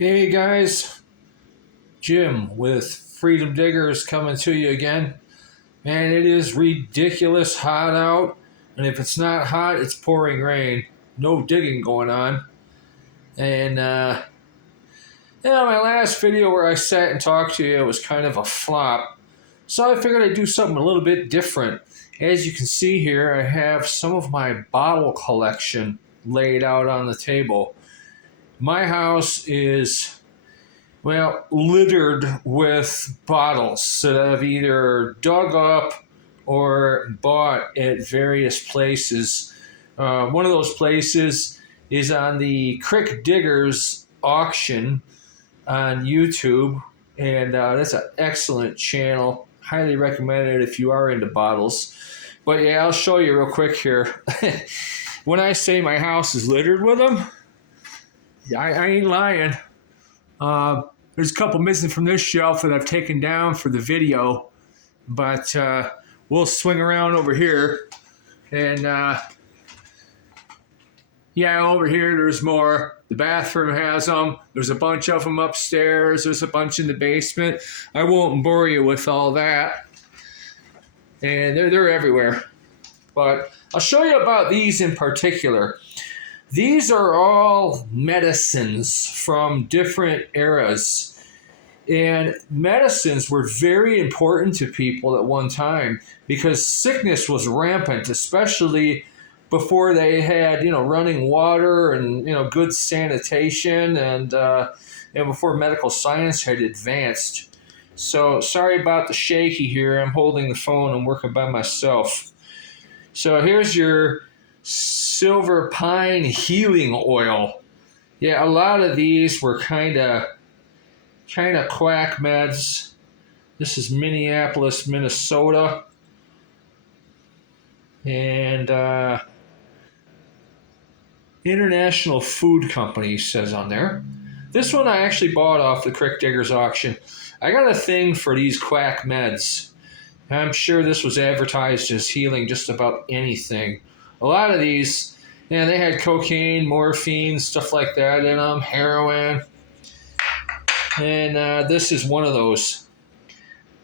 Hey guys, Jim with Freedom Diggers coming to you again. And it is ridiculous hot out, and if it's not hot, it's pouring rain. No digging going on. And my last video where I sat and talked to you was kind of a flop. So I figured I'd do something a little bit different. As you can see here, I have some of my bottle collection laid out on the table. My house is littered with bottles that I've either dug up or bought at various places. One of those places is on the Crick Diggers auction on YouTube, and that's an excellent channel. Highly recommend it if you are into bottles. But yeah, I'll show you real quick here. When I say my house is littered with them, I ain't lying. There's a couple missing from this shelf that I've taken down for the video, but we'll swing around over here. And over here there's more. The bathroom has them. There's a bunch of them upstairs. There's a bunch in the basement. I won't bore you with all that. And they're everywhere. But I'll show you about these in particular. These are all medicines from different eras. And medicines were very important to people at one time because sickness was rampant, especially before they had, running water and, good sanitation and before medical science had advanced. So sorry about the shaky here. I'm holding the phone and working by myself. So here's your silver pine healing oil. Yeah, a lot of these were kind of quack meds. This is Minneapolis, Minnesota. And International Food Company says on there. This one I actually bought off the Crick Diggers auction. I got a thing for these quack meds. I'm sure this was advertised as healing just about anything. A lot of these, they had cocaine, morphine, stuff like that in them, heroin. And this is one of those.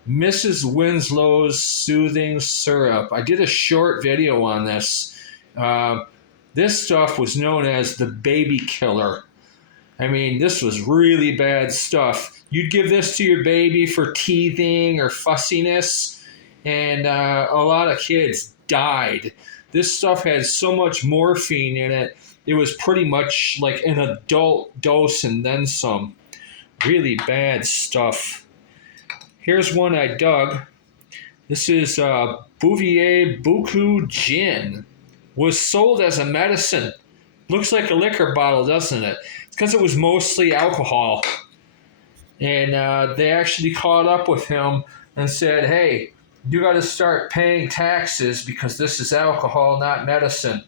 Mrs. Winslow's Soothing Syrup. I did a short video on this. This stuff was known as the baby killer. I mean, this was really bad stuff. You'd give this to your baby for teething or fussiness, and a lot of kids died. This stuff had so much morphine in it, it was pretty much like an adult dose and then some. Really bad stuff. Here's one I dug. This is Bouvier Gin. Was sold as a medicine. Looks like a liquor bottle, doesn't it? It's because it was mostly alcohol. And they actually caught up with him and said, hey, you got to start paying taxes because this is alcohol, not medicine.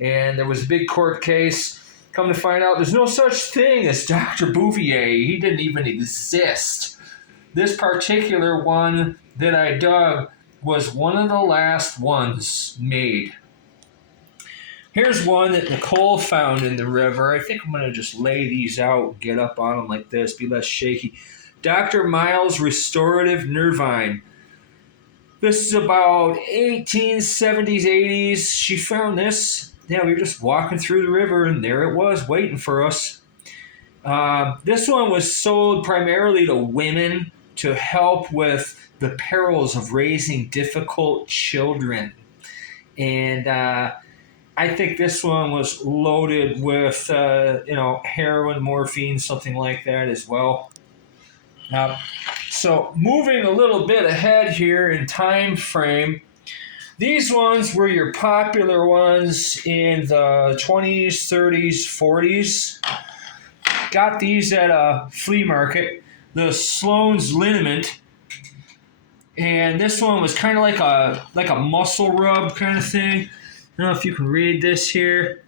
And there was a big court case. Come to find out, there's no such thing as Dr. Bouvier. He didn't even exist. This particular one that I dug was one of the last ones made. Here's one that Nicole found in the river. I think I'm going to just lay these out, get up on them like this, be less shaky. Dr. Miles Restorative Nervine. This is about 1870s, 80s. She found this. Yeah, we were just walking through the river, and there it was, waiting for us. This one was sold primarily to women to help with the perils of raising difficult children. And I think this one was loaded with, heroin, morphine, something like that as well. So moving a little bit ahead here in time frame, these ones were your popular ones in the 20s, 30s, 40s. Got these at a flea market. The Sloan's Liniment. And this one was kind of like a muscle rub kind of thing. I don't know if you can read this here.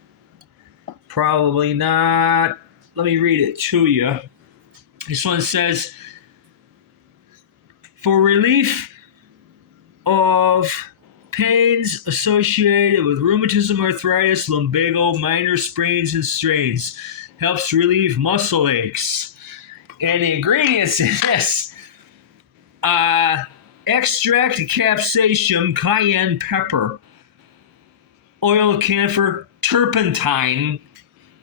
Probably not. Let me read it to you. This one says, for relief of pains associated with rheumatism, arthritis, lumbago, minor sprains and strains. Helps relieve muscle aches. And the ingredients in this, extract of capsaicin, cayenne pepper, oil of camphor, turpentine,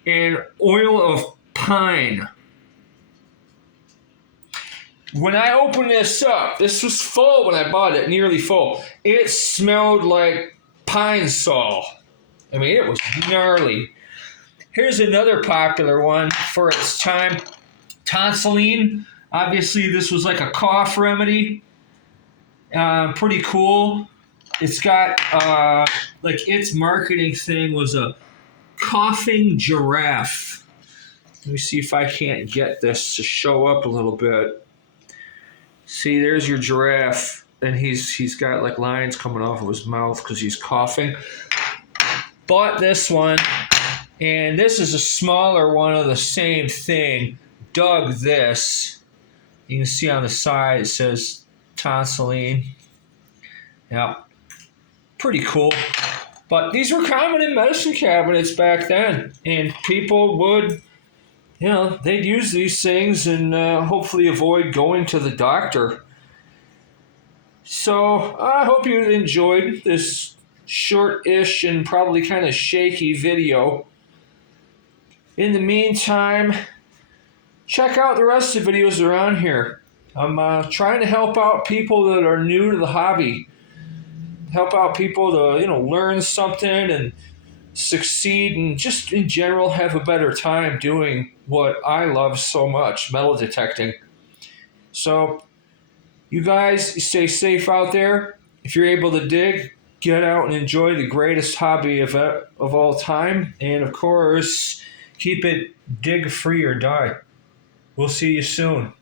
and oil of pine. When I opened this up, this was full when I bought it, nearly full. It smelled like pine sol. I mean, it was gnarly. Here's another popular one for its time. Tonsilline. Obviously, this was like a cough remedy. Pretty cool. It's got, like, its marketing thing was a coughing giraffe. Let me see if I can't get this to show up a little bit. See, there's your giraffe, and he's got like lines coming off of his mouth because he's coughing. Bought this one, and this is a smaller one of the same thing. Dug this. You can see on the side it says tonsilline. Yeah, pretty cool. But these were common in medicine cabinets back then, and people would, they'd use these things and hopefully avoid going to the doctor. So I hope you enjoyed this short-ish and probably kind of shaky video. In the meantime, check out the rest of the videos around here. I'm trying to help out people that are new to the hobby. Help out people to, learn something and succeed and just in general have a better time doing what I love so much, metal detecting. So you guys stay safe out there. If you're able to dig, get out and enjoy the greatest hobby of all time. And of course, keep it dig free or die. We'll see you soon.